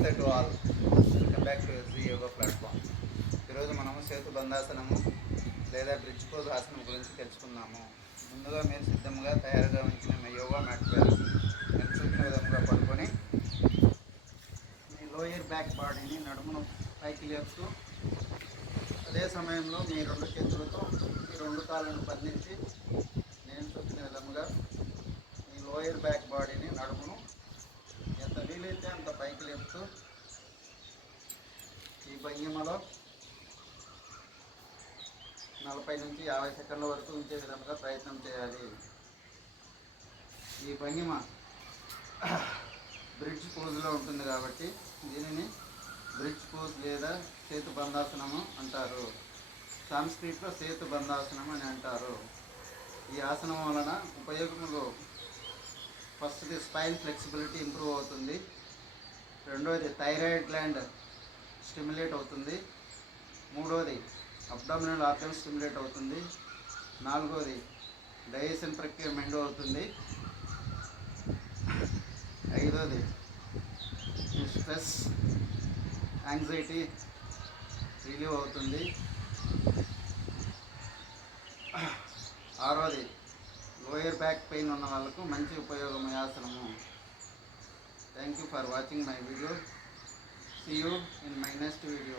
నమస్తే to all, welcome back to SV Yoga platform. ఈరోజు మనము సేతు బంధాసనము లేదా బ్రిడ్జ్ పోజ్ ఆసనం గురించి తెలుసుకుందాము. ముందుగా మీరు సిద్ధంగా తయారుగా ఉంచిన మీ యోగా మ్యాట్ పైన నేను చూపిన విధంగా పడుకొని మీ లోయర్ బ్యాక్ బాడీని నడుమును పైకి లేపుతూ అదే సమయంలో మీ రెండు చేతులతో మీ రెండు కాళ్ళను బంధించి నేను చూపిన విధంగా మీ లోయర్ బ్యాక్ బాడీని నడుమును ఎంత వీలైతే అంత పైకి లేపుతూ ఈ భంగిమలో 40 నుంచి 50 సెకండ్ల వరకు ఉంచే విధంగా ప్రయత్నం చేయాలి. ఈ భంగిమ బ్రిడ్జ్ పోజ్లో ఉంటుంది కాబట్టి దీనిని బ్రిడ్జ్ పోజ్ లేదా సేతు బంధాసనము అంటారు. సంస్కృతిలో సేతు బంధాసనం అని అంటారు. ఈ ఆసనం వలన ఉపయోగములు ఫస్ట్ది స్పైన్ ఫ్లెక్సిబిలిటీ ఇంప్రూవ్ అవుతుంది. రెండవది థైరాయిడ్ గ్లాండ్ స్టిమ్యులేట్ అవుతుంది. మూడవది అబ్డామినల్ ఆర్గన్ స్టిమ్యులేట్ అవుతుంది. నాలుగవది డైజెషన్ ప్రక్రియ మెండు అవుతుంది. ఐదవది స్ట్రెస్ యాంగ్జైటీ రిలీవ్ అవుతుంది. ఆరవది లోయర్ బ్యాక్ పెయిన్ ఉన్న వాళ్ళకు మంచి ఉపయోగం ఆసనము. Thank you for watching my video. See you in my next video.